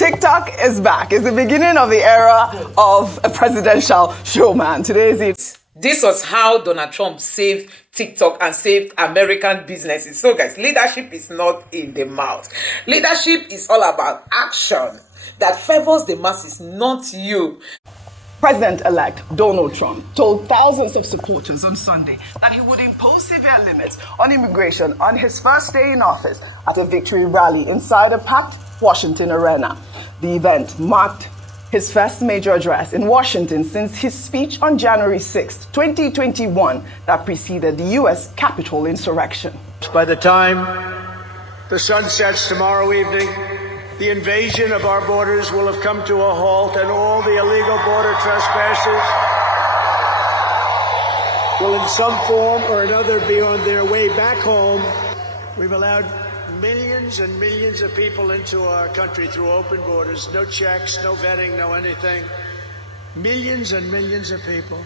TikTok is back. It's the beginning of the era of a presidential showman. Today is it. This was how Donald Trump saved TikTok and saved American businesses. So guys, leadership is not in the mouth. Leadership is all about action that favors the masses, not you. President-elect Donald Trump told thousands of supporters on Sunday that he would impose severe limits on immigration on his first day in office at a victory rally inside a packed Washington arena. The event marked his first major address in Washington since his speech on January 6, 2021 that preceded the U.S. Capitol insurrection. By the time the sun sets tomorrow evening, the invasion of our borders will have come to a halt, and all the illegal border trespassers will in some form or another be on their way back home. We've allowed millions and millions of people into our country through open borders, no checks, no vetting, no anything. Millions and millions of people.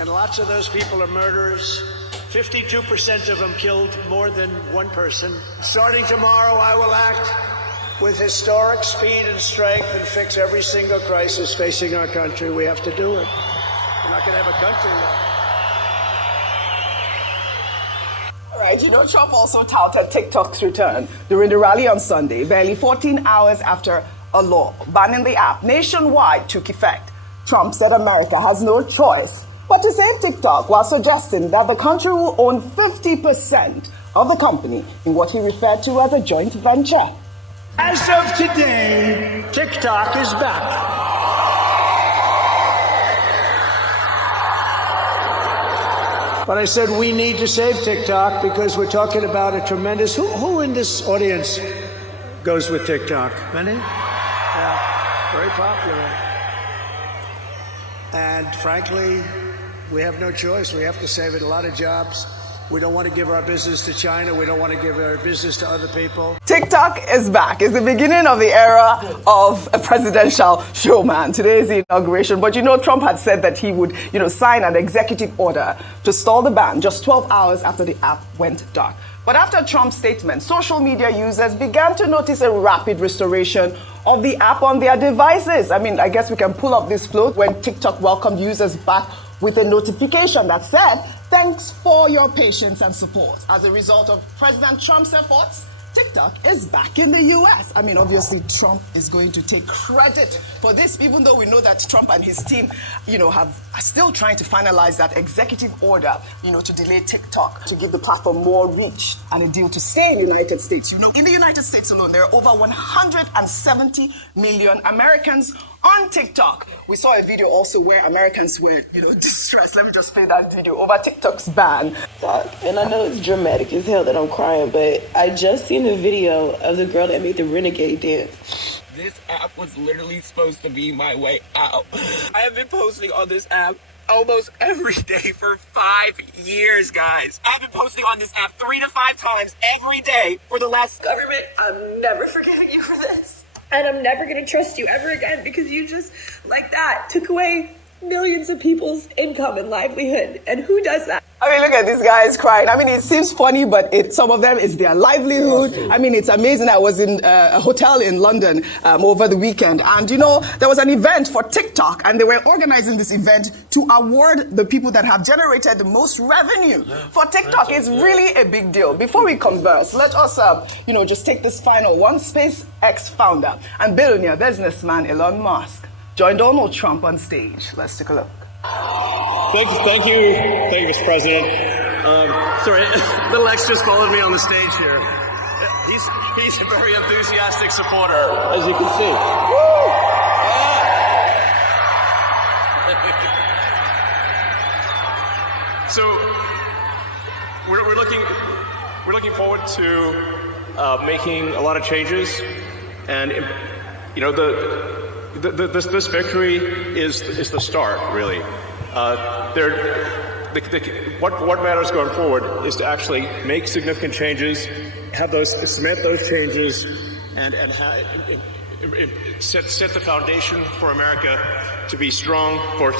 And lots of those people are murderers. 52% of them killed more than one person. Starting tomorrow, I will act with historic speed and strength and fix every single crisis facing our country. We have to do it. We're not going to have a country left. Right, Trump also touted TikTok's return during the rally on Sunday, barely 14 hours after a law banning the app nationwide took effect. Trump said America has no choice but to save TikTok, while suggesting that the country will own 50% of the company in what he referred to as a joint venture. As of today, TikTok is back. But I said we need to save TikTok because we're talking about a tremendous... Who in this audience goes with TikTok? Many? Yeah, very popular. And frankly, we have no choice. We have to save it. A lot of jobs. We don't want to give our business to China. We don't want to give our business to other people. TikTok is back. It's the beginning of the era of a presidential showman. Today is the inauguration. But Trump had said that he would, sign an executive order to stall the ban just 12 hours after the app went dark. But after Trump's statement, social media users began to notice a rapid restoration of the app on their devices. I guess we can pull up this float when TikTok welcomed users back with a notification that said, "Thanks for your patience and support. As a result of President Trump's efforts, TikTok is back in the U.S. Obviously, Trump is going to take credit for this, even though we know that Trump and his team, are still trying to finalize that executive order, to delay TikTok, to give the platform more reach and a deal to stay in the United States. In the United States alone, there are over 170 million Americans on TikTok. We saw a video also where Americans were, distressed. Let me just play that video over TikTok's ban. And I know it's dramatic as hell that I'm crying, but I just seen a video of the girl that made the renegade dance. This app was literally supposed to be my way out. I have been posting on this app almost every day for 5 years, guys. I've been posting on this app 3 to 5 times every day for the last... Government, I'm never forgiving you for this. And I'm never going to trust you ever again because you just, like that, took away millions of people's income and livelihood. And who does that? Look at these guys crying. It seems funny, but some of them is their livelihood. It's amazing. I was in a hotel in London over the weekend. And, there was an event for TikTok, and they were organizing this event to award the people that have generated the most revenue for TikTok. It's really a big deal. Before we converse, let us, just take this final one. SpaceX founder and billionaire businessman Elon Musk joined Donald Trump on stage. Let's take a look. Thank you, Mr. President. Sorry, little X just followed me on the stage here. He's a very enthusiastic supporter, as you can see. Woo! So we're looking forward to making a lot of changes, and this victory is the start, really. What matters going forward is to actually make significant changes, cement those changes, and set the foundation for America to be strong for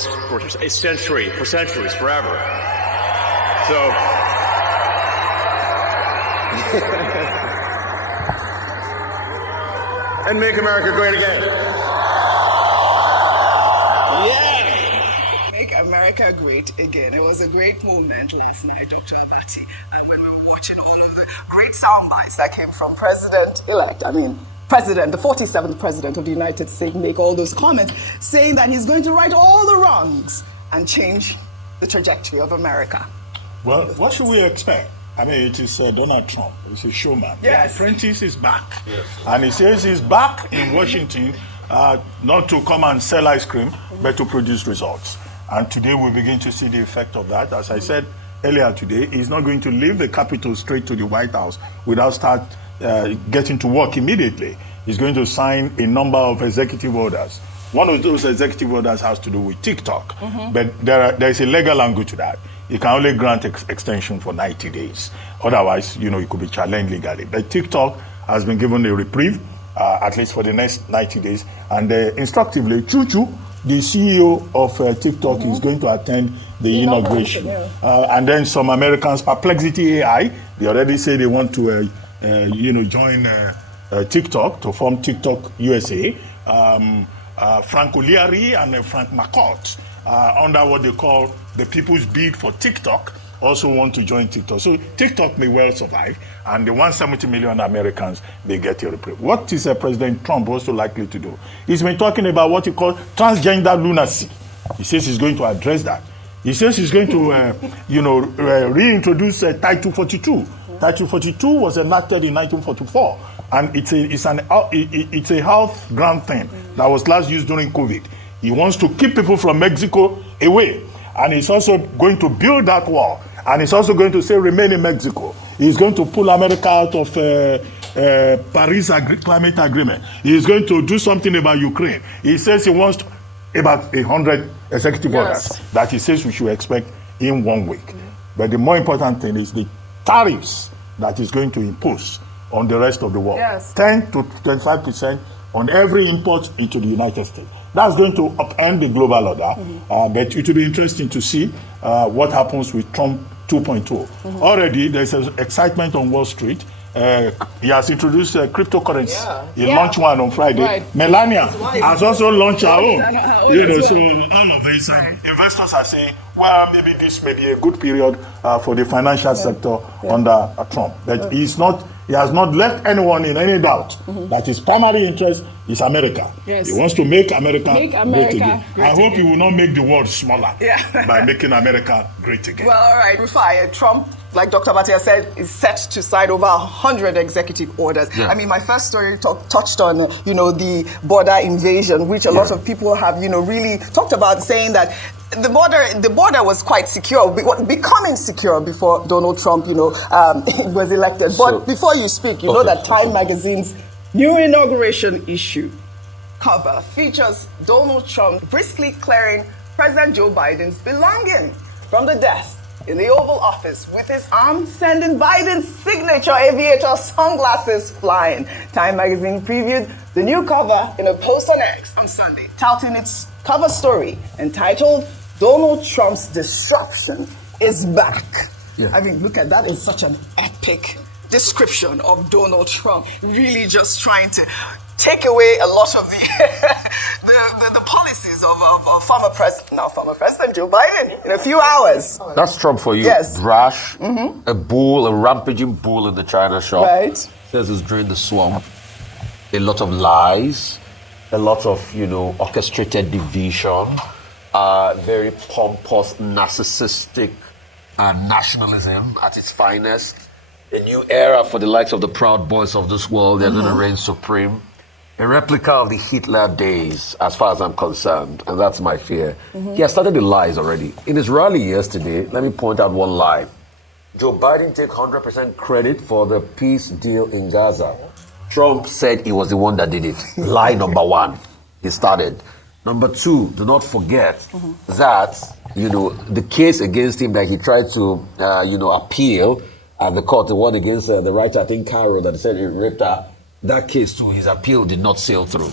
a century, forever. So. and make America great again. Make America great again. It was a great moment last night, Dr. Abati, when we were watching all of the great sound bites that came from President-elect, the 47th President of the United States, make all those comments saying that he's going to right all the wrongs and change the trajectory of America. Well, what should we expect? It is Donald Trump. He's a showman. Yes. The apprentice is back. Yes. And he says he's back in Washington not to come and sell ice cream, but to produce results. And today we begin to see the effect of that. As I said earlier today, he's not going to leave the Capitol straight to the White House without getting to work immediately. He's going to sign a number of executive orders. One of those executive orders has to do with TikTok, but there is a legal angle to that. You can only grant extension for 90 days. Otherwise, it could be challenged legally. But TikTok has been given a reprieve, at least for the next 90 days. And instructively, Chuchu, the CEO of TikTok, is going to attend the inauguration. And then some Americans, Perplexity AI, they already say they want to, join TikTok to form TikTok USA. Frank O'Leary and Frank McCourt, under what they call the People's Bid for TikTok, also want to join TikTok. So TikTok may well survive, and the 170 million Americans, they get a reprieve. What is President Trump also likely to do? He's been talking about what he calls transgender lunacy. He says he's going to address that. He says he's going to, reintroduce Title 42. Title 42 was enacted in 1944, and it's a health grant thing that was last used during COVID. He wants to keep people from Mexico away, and he's also going to build that wall, and he's also going to say remain in Mexico. He's going to pull America out of Paris climate agreement. He's going to do something about Ukraine. He says he wants about 100 executive orders that he says we should expect in 1 week. But the more important thing is the tariffs that he's going to impose on the rest of the world. 10 to 25% on every import into the United States. That's going to upend the global order. But it will be interesting to see what happens with Trump 2.0. Already there's excitement on Wall Street. He has introduced cryptocurrency. He launched one on Friday. Right. Melania has also launched her own. So all of this, investors are saying, well, maybe this may be a good period for the financial sector under Trump. But he has not left anyone in any doubt that his primary interest is America. He wants to make America great again. I hope he will not make the world smaller by making America great again. Well, all right, Rufai, Trump, like Dr. Batia said, is set to sign over 100 executive orders. My first story touched on, the border invasion, which a lot of people have, really talked about, saying that the border was quite secure, becoming secure before Donald Trump, was elected. But before you speak, know that Time Magazine's new inauguration issue cover features Donald Trump briskly clearing President Joe Biden's belongings from the desk in the Oval Office with his arm sending Biden's signature aviator sunglasses flying. Time Magazine previewed the new cover in a post on X on Sunday, touting its cover story entitled Donald Trump's Disruption is Back. Look at that. It's such an epic description of Donald Trump, really just trying to take away a lot of the policies of former President Joe Biden in a few hours. That's Trump for you. Yes. Brash, a rampaging bull in the China shop. Right. Says he's drained the swamp. A lot of lies, a lot of, orchestrated division, very pompous, narcissistic nationalism at its finest. A new era for the likes of the Proud Boys of this world. They're going to reign supreme. A replica of the Hitler days, as far as I'm concerned. And that's my fear. He has started the lies already. In his rally yesterday, let me point out one lie. Joe Biden take 100% credit for the peace deal in Gaza. Trump said he was the one that did it. Lie number one. He started. Number two, do not forget that, the case against him that he tried to, appeal at the court, the one against the writer, I think, Carol, that said he raped her, that case too, his appeal did not sail through.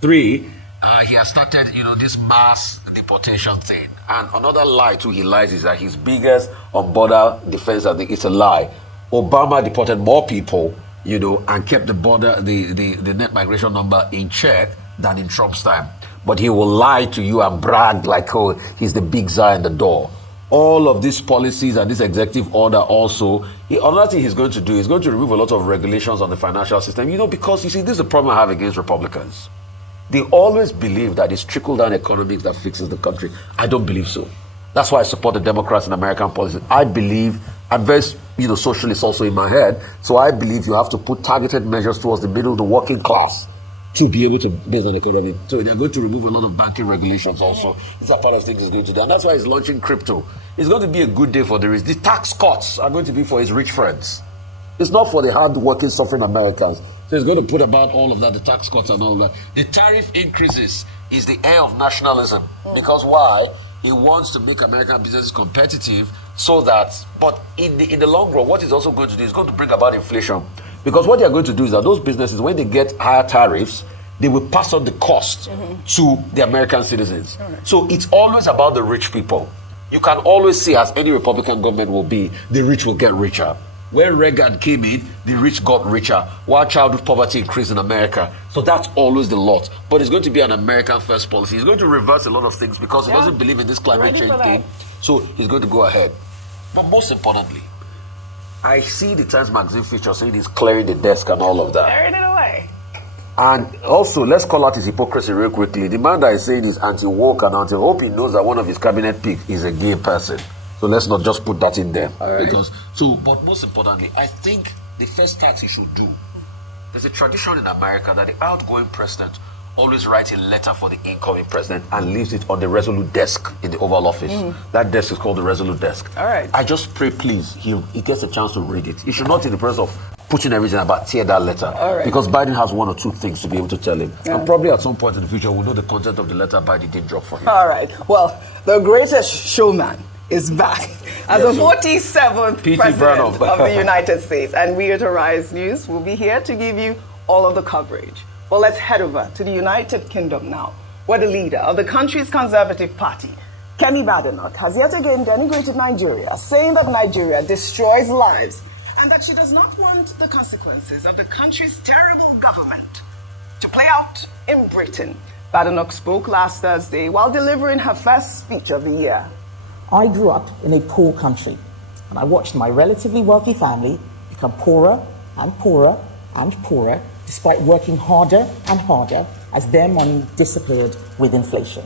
Three, he has started, this mass deportation thing. And another lie too he lies is that his biggest on-border defense, I think it's a lie. Obama deported more people and kept the border, the net migration number in check than in Trump's time. But he will lie to you and brag like, oh, he's the big czar in the door. All of these policies and this executive order also, another thing he's going to do is going to remove a lot of regulations on the financial system, because you see, this is the problem I have against Republicans. They always believe that it's trickle-down economics that fixes the country. I don't believe so. That's why I support the Democrats in American policy. I believe, I'm very, socialist also in my head, so I believe you have to put targeted measures towards the middle, the working class, to be able to base on the economy. So they're going to remove a lot of banking regulations also. These are part of things he's going to do. And that's why he's launching crypto. It's going to be a good day for the rich. The tax cuts are going to be for his rich friends. It's not for the hard-working, suffering Americans. So he's going to put about all of that, the tax cuts and all of that. The tariff increases is the air of nationalism. Because why? He wants to make American businesses competitive so that, but in the long run, what he's also going to do is going to bring about inflation. Because what they're going to do is that those businesses, when they get higher tariffs, they will pass on the cost to the American citizens. So it's always about the rich people. You can always see, as any Republican government will be, the rich will get richer. When Reagan came in, the rich got richer, while childhood poverty increased in America. So that's always the lot. But it's going to be an American first policy. He's going to reverse a lot of things because he doesn't believe in this climate change thing. So he's going to go ahead. But most importantly, I see the Times Magazine feature saying he's clearing the desk and all of that. Clearing it away. And also, let's call out his hypocrisy real quickly. The man that is saying he's anti-woke and anti-hope, he knows that one of his cabinet picks is a gay person. So let's not just put that in there. Right. But most importantly, I think the first tax he should do, there's a tradition in America that the outgoing president always writes a letter for the incoming president and leaves it on the Resolute desk in the Oval Office. That desk is called the Resolute desk. All right. I just pray, please, he gets a chance to read it. He should not, in the process of putting everything about, tear that letter. All right. Because Biden has one or two things to be able to tell him. Yeah. And probably at some point in the future, we'll know the content of the letter Biden did drop for him. All right. Well, the greatest showman is back as the 47th president of the United States. And We at Arise News will be here to give you all of the coverage. Well, let's head over to the United Kingdom now, where the leader of the country's Conservative Party, Kemi Badenoch, has yet again denigrated Nigeria, saying that Nigeria destroys lives and that she does not want the consequences of the country's terrible government to play out in Britain. Badenoch spoke last Thursday while delivering her first speech of the year. I grew up in a poor country, and I watched my relatively wealthy family become poorer and poorer and poorer, despite working harder and harder as their money disappeared with inflation.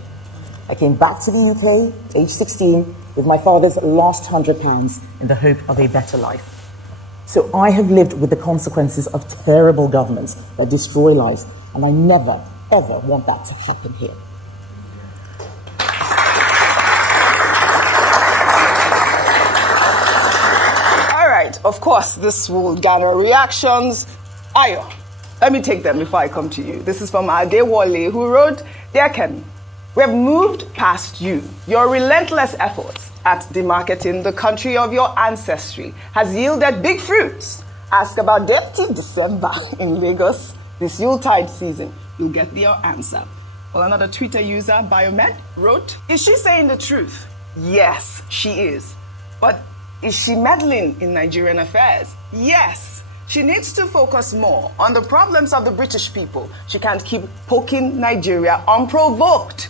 I came back to the UK, age 16, with my father's last £100 in the hope of a better life. So I have lived with the consequences of terrible governments that destroy lives, and I never, ever want that to happen here. All right, of course, this will garner reactions. Ayo, let me take them before I come to you. This is from Adewale, who wrote, "Dear Kemi, we have moved past you. Your relentless efforts at demarketing the country of your ancestry has yielded big fruits. Ask about Dirty December in Lagos this Yuletide season. You'll get your answer." Well, another Twitter user, Biomed, wrote, "Is she saying the truth? Yes, she is. But is she meddling in Nigerian affairs? Yes. She needs to focus more on the problems of the British people. She can't keep poking Nigeria unprovoked.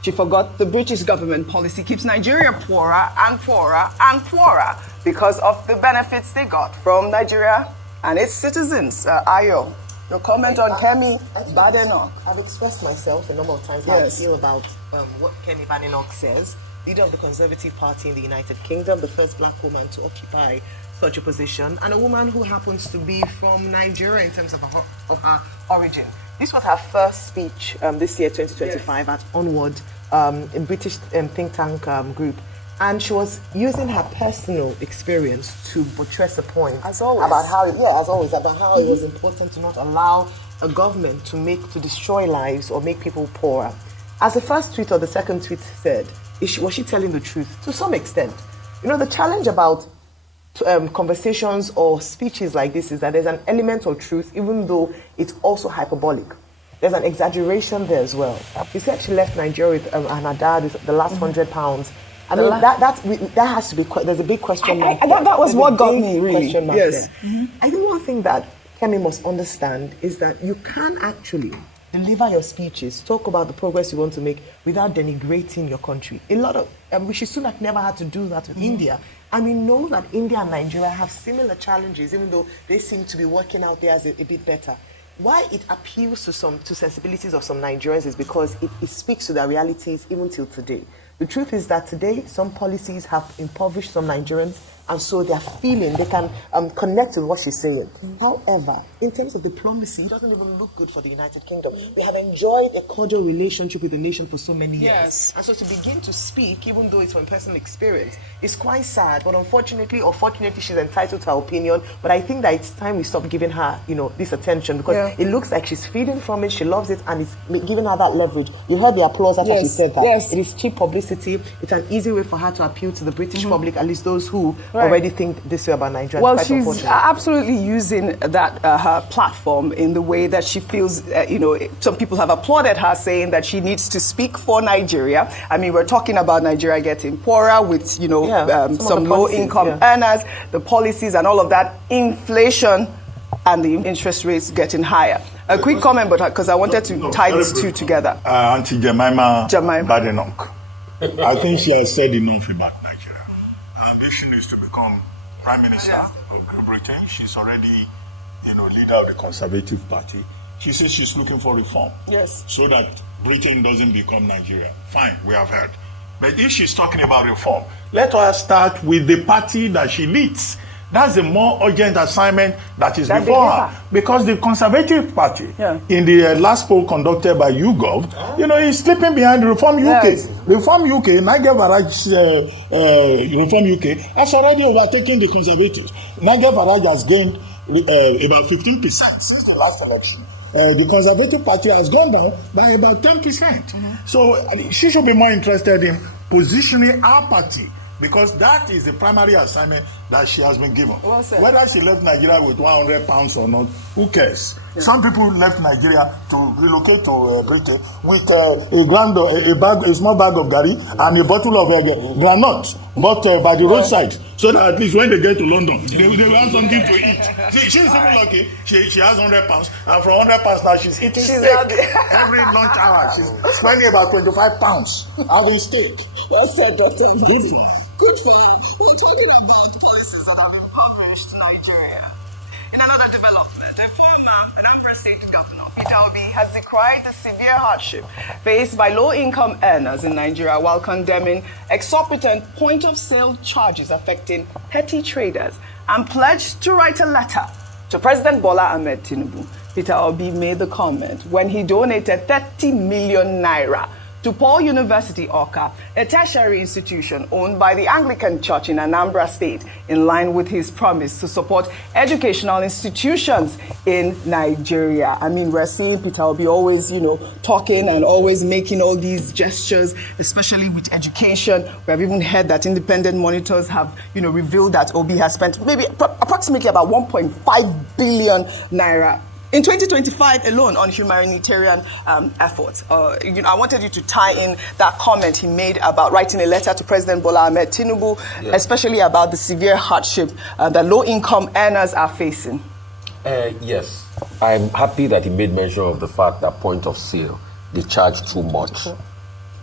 She forgot the British government policy keeps Nigeria poorer and poorer and poorer because of the benefits they got from Nigeria and its citizens." Ayo, your comment on Kemi Badenoch. I've expressed myself a number of times how I feel about what Kemi Badenoch says, leader of the Conservative Party in the United Kingdom, the first black woman to occupy such a position, and a woman who happens to be from Nigeria in terms of her origin. This was her first speech this year, 2025, at Onward, a British think tank group. And she was using her personal experience to buttress a point As always. about how, about how it was important to not allow a government to destroy lives or make people poorer. As the first tweet or the second tweet said, was she telling the truth? To some extent. You know, the challenge about conversations or speeches like this is that there's an element of truth, even though it's also hyperbolic. There's an exaggeration there as well. You said she left Nigeria with and her dad with the last £100. I mean, that has to be. There's a big question mark. That was what got me really. Question mark there. I think one thing that Kemi must understand is that you can actually deliver your speeches, talk about the progress you want to make without denigrating your country. A lot of, Rishi Sunak never had to do that with India. And we know that India and Nigeria have similar challenges, even though they seem to be working out there as a bit better. Why it appeals to sensibilities of some Nigerians is because it speaks to their realities even till today. The truth is that today, some policies have impoverished some Nigerians, and so they're feeling they can connect with what she's saying. However, in terms of diplomacy, it doesn't even look good for the United Kingdom. We have enjoyed a cordial relationship with the nation for so many years. Yes. And so to begin to speak, even though it's from personal experience, is quite sad. But unfortunately or fortunately, she's entitled to her opinion. But I think that it's time we stop giving her, this attention, because it looks like she's feeding from it, she loves it, and it's giving her that leverage. You heard the applause after she said that. Yes. It is cheap publicity. It's an easy way for her to appeal to the British public, at least those who already think this way about Nigeria. Well, she's absolutely using that her platform in the way that she feels. Some people have applauded her, saying that she needs to speak for Nigeria. I mean, we're talking about Nigeria getting poorer with some low-income earners, the policies and all of that, inflation, and the interest rates getting higher. A quick comment, but because I wanted to tie these two together. Auntie Jemima Badenoch. I think she has said enough about Nigeria. Her ambition is to become Prime Minister of Great Britain. She's already, leader of the Conservative Party. She says she's looking for reform. Yes. So that Britain doesn't become Nigeria. Fine, we have heard. But if she's talking about reform, let her start with the party that she leads. That's the more urgent assignment that is before her. Because the Conservative Party, in the last poll conducted by YouGov, is slipping behind Reform UK. Yes. Reform UK, Nigel Farage, Reform UK, has already overtaken the Conservatives. Nigel Farage has gained about 15% since the last election. The Conservative Party has gone down by about 10%. So she should be more interested in positioning our party, because that is the primary assignment that she has been given. Well said. Whether she left Nigeria with £100 or not, who cares? Yeah. Some people left Nigeria to relocate to Britain with a small bag of gari and a bottle of granite bought by the roadside, so that at least when they get to London, they will have something to eat. See, she's even lucky. She has £100, and for £100 now she's eating steak every lunch hour. She's spending about £25 having steak. That's said, Dr. Good for her. We're talking about policies that have impoverished Nigeria. In another development, a former Anambra State governor, Peter Obi, has decried the severe hardship faced by low-income earners in Nigeria while condemning exorbitant point-of-sale charges affecting petty traders, and pledged to write a letter to President Bola Ahmed Tinubu. Peter Obi made the comment when he donated 30 million naira to Paul University, Awka, a tertiary institution owned by the Anglican Church in Anambra State, in line with his promise to support educational institutions in Nigeria. I mean, we're seeing Peter Obi always, talking and always making all these gestures, especially with education. We have even heard that independent monitors have, revealed that Obi has spent maybe approximately about 1.5 billion naira in 2025 alone on humanitarian efforts. I wanted you to tie in that comment he made about writing a letter to President Bola Ahmed Tinubu, especially about the severe hardship that low-income earners are facing. Yes, I'm happy that he made mention of the fact that point of sale, they charge too much.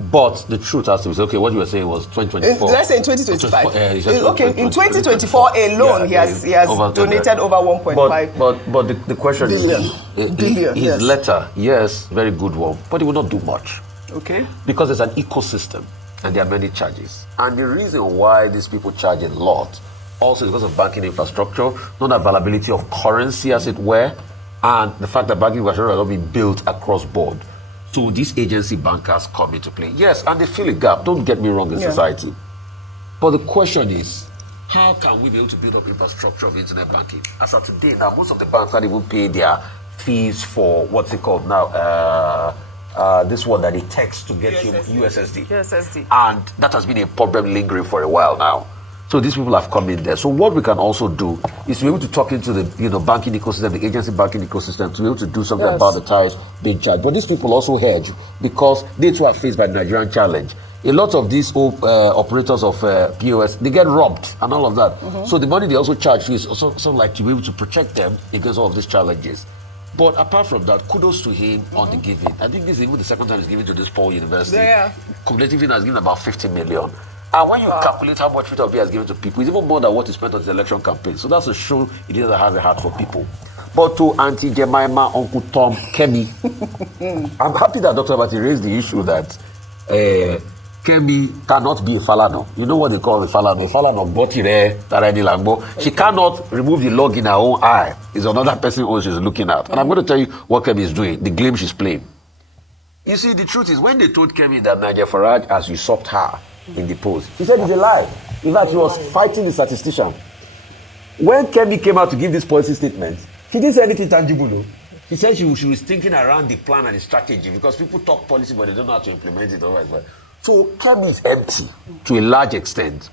But the truth has to be, okay, what you were saying was 2024. Let's say in 2025. Okay, in 2024 alone, he has donated over 1.5 But the question billion, his letter, yes, very good one, but it will not do much. Okay. Because there's an ecosystem and there are many charges. And the reason why these people charge a lot also because of banking infrastructure, non-availability of currency, as it were, and the fact that banking infrastructure has not been built across board. So these agency bankers come into play. Yes, and they fill a gap, don't get me wrong, in society. But the question is, how can we be able to build up infrastructure of internet banking? As of today, now, most of the banks can't even pay their fees for, what's it called now, this one that it takes to get USSD. USSD. And that has been a problem lingering for a while now. So these people have come in there. So what we can also do is to be able to talk into the banking ecosystem, the agency banking ecosystem, to be able to do something about the tariffs being charged. But these people also hedge because they too are faced by the Nigerian challenge. a lot of these operators of POS, they get robbed and all of that. So the money they also charge you is also like to be able to protect them against all of these challenges. But apart from that, kudos to him on the giving. I think this is even the second time he's giving to this poor university. Yeah. Cumulatively has given about 50 million. And when you calculate how much Peter Obi has given to people, it's even more than what he spent on his election campaign. So that's a show he has a heart for people. But to Auntie Jemima, Uncle Tom, Kemi, I'm happy that Dr. Abati raised the issue that Kemi cannot be a Falano. You know what they call a Falano? A Falano Botire Tarani Langbo. She cannot remove the log in her own eye. It's another person who she's looking at. And I'm going to tell you what Kemi is doing, the game she's playing. You see, the truth is, when they told Kemi that Nigel Farage has usurped her in the post, he said it's a lie. In fact, he was fighting the statistician. When Kemi came out to give this policy statement, she didn't say anything tangible, though. She said she was thinking around the plan and the strategy, because people talk policy but they don't know how to implement it. So Kemi is empty to a large extent.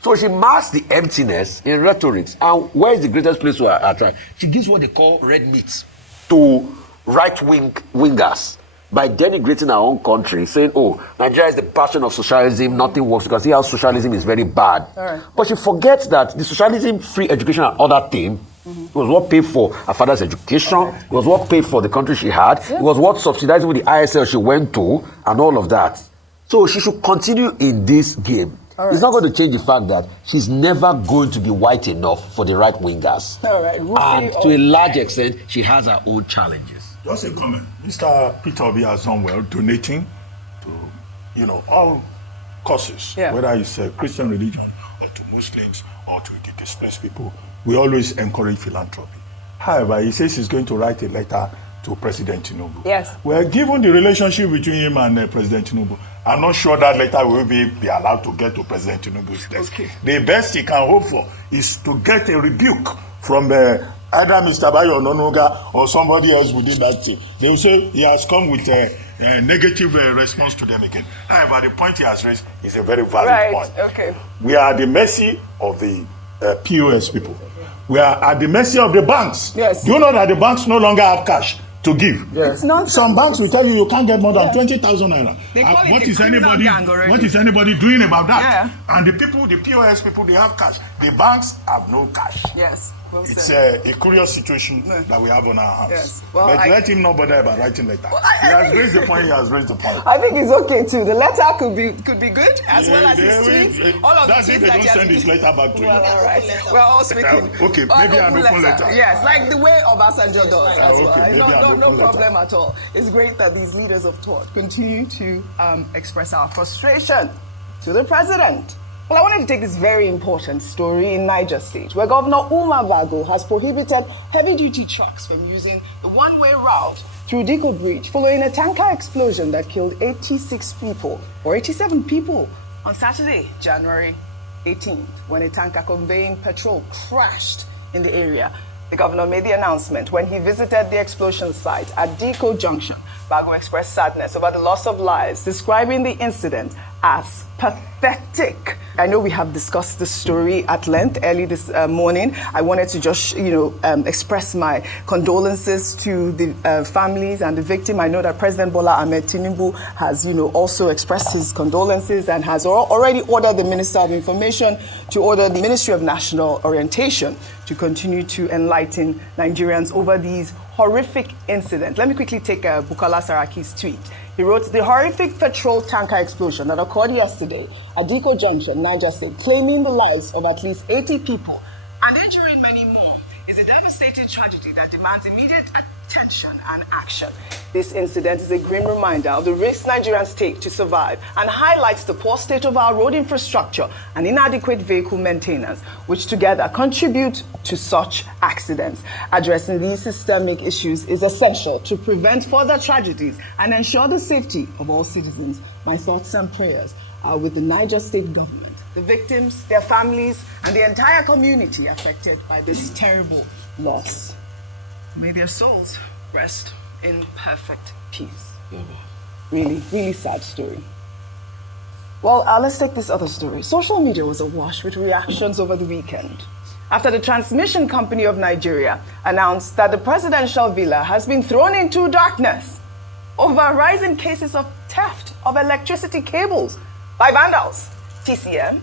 So she masks the emptiness in rhetoric. And where is the greatest place to attract? She gives what they call red meat to right-wingers by denigrating our own country, saying, oh, Nigeria is the bastion of socialism, nothing works. You can see how socialism is very bad. Right. But she forgets that the socialism, free education and other thing, it was what paid for her father's education. It was what paid for the country she had. It was what subsidized with the ISL she went to and all of that. So she should continue in this game. Right. It's not going to change the fact that she's never going to be white enough for the right wingers. All right. And to a large extent, she has her own challenges. Just a comment. Mr. Peter Obi has done well donating to, all causes, whether it's a Christian religion or to Muslims or to the displaced people. We always encourage philanthropy. However, he says he's going to write a letter to President Tinubu. Yes. Well, given the relationship between him and President Tinubu, I'm not sure that letter will be allowed to get to President Tinubu's desk. Okay. The best he can hope for is to get a rebuke from either Mr. Bayo Ononuga or somebody else within that team. They will say he has come with a negative response to them again. However, the point he has raised is a very valid point. Okay. We are at the mercy of the POS people. We are at the mercy of the banks. Yes. Do you know that the banks no longer have cash to give? Yes. It's nonsense. Some banks will tell you can't get more than 20,000 naira. What is anybody doing about that? Yeah. And the people, the POS people, they have cash. The banks have no cash. Yes. Well it's a curious situation that we have on our hands. Yes. Well, but let him not bother about writing letter. Well, he has raised the point. He has raised the point. I think it's okay too. The letter could be good as well as his tweets. All of that's the tweets if they don't send his letter back to him. Well, all right. We're all speaking. Okay, maybe an open letter. Yes, like the way Obasanjo does as well. No problem at all. It's great that these leaders of thought continue to express our frustration to the president. Well, I wanted to take this very important story in Niger State, where Governor Umar Bago has prohibited heavy-duty trucks from using the one-way route through Diko Bridge following a tanker explosion that killed 87 people on Saturday, January 18th, when a tanker conveying petrol crashed in the area. The governor made the announcement when he visited the explosion site at Diko Junction. Bago expressed sadness over the loss of lives, describing the incident as pathetic. I know we have discussed this story at length early this morning. I wanted to just, express my condolences to the families and the victim. I know that President Bola Ahmed Tinubu has, also expressed his condolences and has already ordered the Minister of Information to order the Ministry of National Orientation to continue to enlighten Nigerians over these horrific incidents. Let me quickly take Bukola Saraki's tweet. He wrote, the horrific petrol tanker explosion that occurred yesterday at Diko Junction, Niger State, claiming the lives of at least 80 people and injuring many more, is a devastating tragedy that demands immediate attention and action. This incident is a grim reminder of the risks Nigerians take to survive and highlights the poor state of our road infrastructure and inadequate vehicle maintenance, which together contribute to such accidents. Addressing these systemic issues is essential to prevent further tragedies and ensure the safety of all citizens. My thoughts and prayers are with the Niger State government, the victims, their families, and the entire community affected by this terrible loss. May their souls rest in perfect peace. Really, really sad story. Well, let's take this other story. Social media was awash with reactions over the weekend after the transmission company of Nigeria announced that the presidential villa has been thrown into darkness over rising cases of theft of electricity cables by vandals. TCM,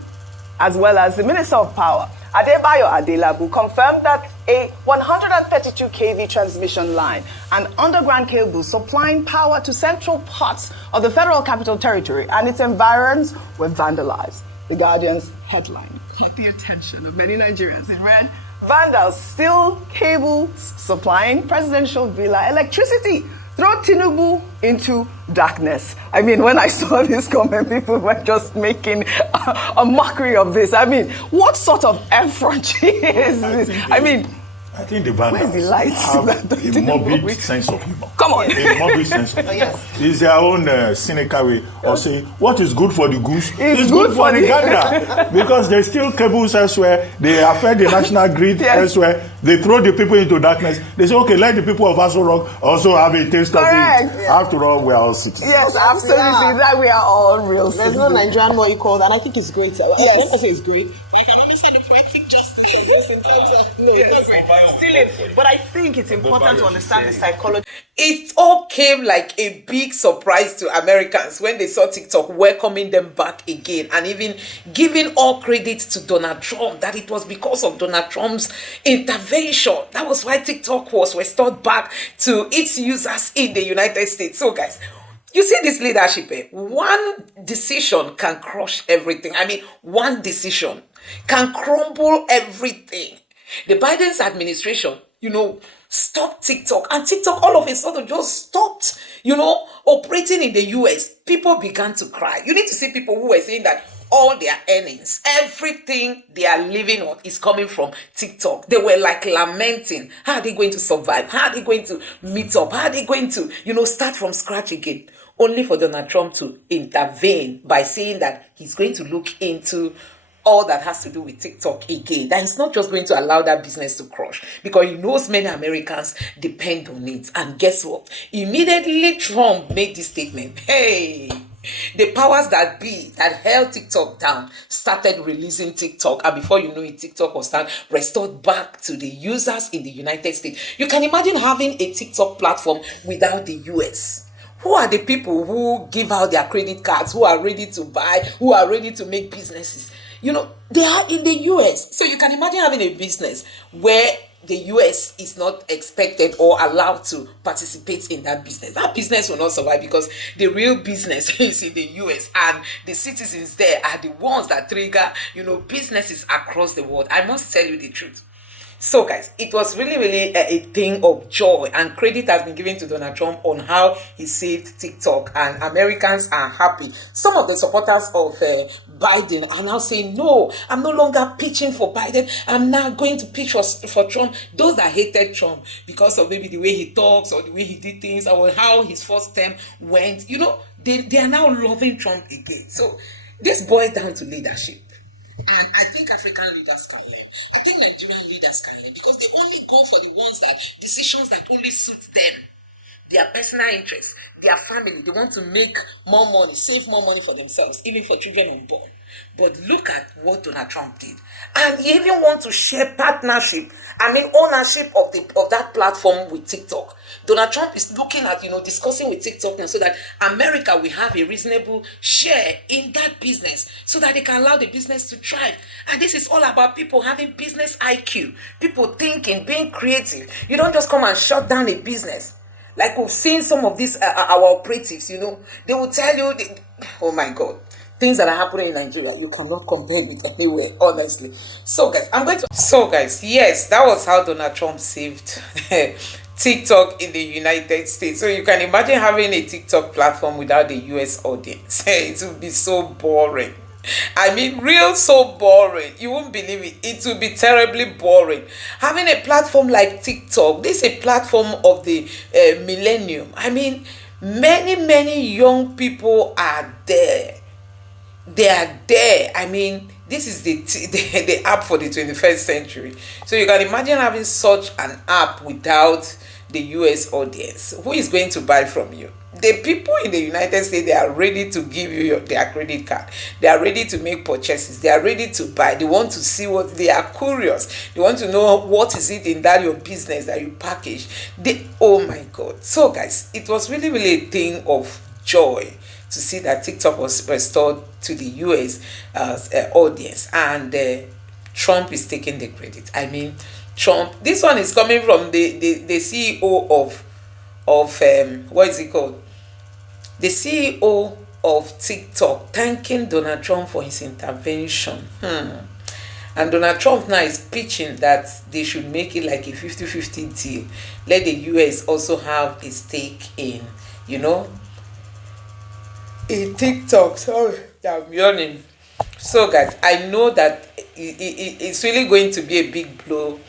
as well as the Minister of Power, Adebayo Adelabu, confirmed that a 132 kV transmission line and underground cables supplying power to central parts of the Federal Capital Territory and its environs were vandalized. The Guardian's headline caught the attention of many Nigerians. It read, "Vandals steal cables supplying presidential villa electricity. Throw Tinubu into darkness." I mean, when I saw this comment, people were just making a mockery of this. I mean, what sort of effort is this? I think the vandals Where's the light? have a morbid sense of humor. Come on. A morbid sense of humor. It's their own cynical way of saying, what is good for the goose is good for the gander. Because they steal cables elsewhere, they affect the national grid elsewhere, they throw the people into darkness. They say, okay, let the people of Aso Rock also have a taste of it. After all, we are all citizens. Yes, absolutely. That we are all real citizens. There's no Nigerian more equal, and I think it's great. I never say it's great. I can understand the poetic justice of this in terms of, it's not great. But I think it's important to understand the psychology. It all came like a big surprise to Americans when they saw TikTok welcoming them back again and even giving all credit to Donald Trump, that it was because of Donald Trump's intervention. That was why TikTok was restored back to its users in the United States. So guys, you see this leadership, one decision can crush everything. I mean, one decision can crumble everything. The Biden's administration, stopped TikTok, and TikTok all of a sudden just stopped, operating in the US. People began to cry. You need to see people who were saying that all their earnings, everything they are living on is coming from TikTok. They were like lamenting. How are they going to survive? How are they going to meet up? How are they going to, start from scratch again? Only for Donald Trump to intervene by saying that he's going to look into all that has to do with TikTok again. That is not just going to allow that business to crush, because he knows many Americans depend on it. And guess what? Immediately Trump made this statement. Hey, the powers that be that held TikTok down started releasing TikTok, and before you know it, TikTok was restored back to the users in the United States. You can imagine having a TikTok platform without the US. Who are the people who give out their credit cards, who are ready to buy, who are ready to make businesses? They are in the US. So you can imagine having a business where the US is not expected or allowed to participate in that business. That business will not survive, because the real business is in the US, and the citizens there are the ones that trigger, businesses across the world. I must tell you the truth. So guys, it was really, really a thing of joy, and credit has been given to Donald Trump on how he saved TikTok, and Americans are happy. Some of the supporters of Biden are now saying, no, I'm no longer pitching for Biden. I'm now going to pitch for Trump. Those that hated Trump because of maybe the way he talks or the way he did things or how his first term went, they are now loving Trump again. So this boils down to leadership. And I think African leaders can learn. I think Nigerian leaders can learn, because they only go for the decisions that only suit them, their personal interests, their family. They want to make more money, save more money for themselves, even for children unborn. But look at what Donald Trump did. And he even wants to share ownership of that platform with TikTok. Donald Trump is looking at, discussing with TikTok now, so that America will have a reasonable share in that business, so that they can allow the business to thrive. And this is all about people having business IQ, people thinking, being creative. You don't just come and shut down a business. Like we've seen some of these, our operatives, they will tell you, oh my God, things that are happening in Nigeria, you cannot compare with anywhere, honestly. So guys, yes, that was how Donald Trump saved TikTok in the United States. So you can imagine having a TikTok platform without the US audience. It would be so boring. I mean, so boring. You won't believe it. It will be terribly boring. Having a platform like TikTok, this is a platform of the millennium. I mean, many young people are there. They are there. I mean, this is the app for the 21st century. So you can imagine having such an app without the US audience. Who is going to buy from you? The people in the United States, they are ready to give you their credit card. They are ready to make purchases. They are ready to buy. They want to see they are curious. They want to know what is it in that your business that you package. Oh my God. So guys, it was really, really a thing of joy to see that TikTok was restored to the US audience, and Trump is taking the credit. I mean, Trump, this one is coming from the CEO of what is it called? The CEO of TikTok thanking Donald Trump for his intervention. And Donald Trump now is pitching that they should make it like a 50-50 deal. Let the US also have a stake in, in TikTok. Sorry, I'm yawning. So guys, I know that it's really going to be a big blow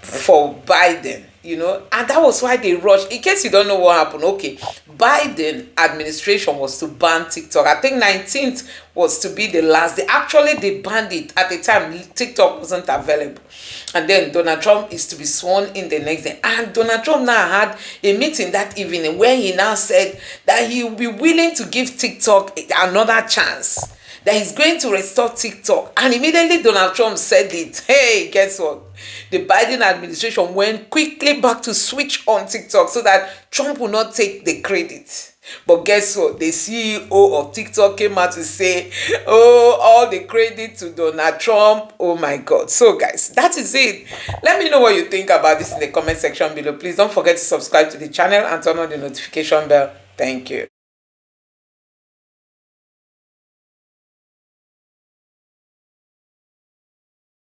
for Biden, and that was why they rushed. In case you don't know what happened, okay, Biden administration was to ban TikTok. I think 19th was to be the last day. Actually, they banned it at the time TikTok wasn't available, and then Donald Trump is to be sworn in the next day. And Donald Trump now had a meeting that evening where he now said that he will be willing to give TikTok another chance, that he's going to restore TikTok. And immediately Donald Trump said it. Hey, guess what? The Biden administration went quickly back to switch on TikTok so that Trump will not take the credit. But guess what? The CEO of TikTok came out to say, oh, all the credit to Donald Trump. Oh my God. So guys, that is it. Let me know what you think about this in the comment section below. Please don't forget to subscribe to the channel and turn on the notification bell. Thank you.